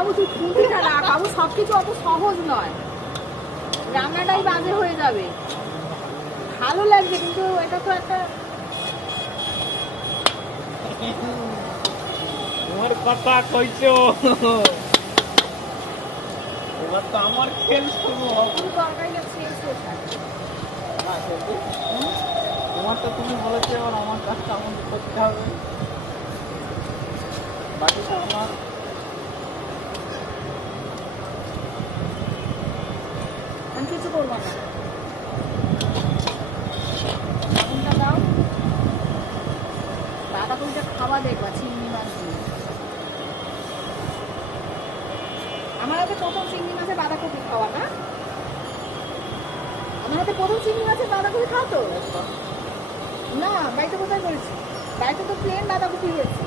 বাবু তুই খুঁটিটা রাখ বাবু, সবকিছু অত সহজ নয়, রান্নাটাই বাজে হয়ে যাবে। ভালো লাগবে কিন্তু এটা তো একটা, তোমার কথা কইছো, এবার তো আমার খেল শুরু হবে। পুরো তরকারিটা শেষ হয়ে থাকে। তোমারটা তুমি বলেছো, এবার আমার কাজটা আমাকে করতে হবে, বাকিটা আমার। আমি কিছু করবো না, আগুনটা দাও। বাঁধাকপিটা খাওয়া দেখবা চিংড়ি মাছ দিয়ে। আমার হাতে প্রথম চিংড়ি মাছের বাঁধাকপি খাওয়া না, আমার হাতে প্রথম চিংড়ি মাছের বাঁধাকপি খাও তো? না, বাড়িতে কোথায় করেছি, বাড়িতে তো প্লেন বাঁধাকপি হয়েছে।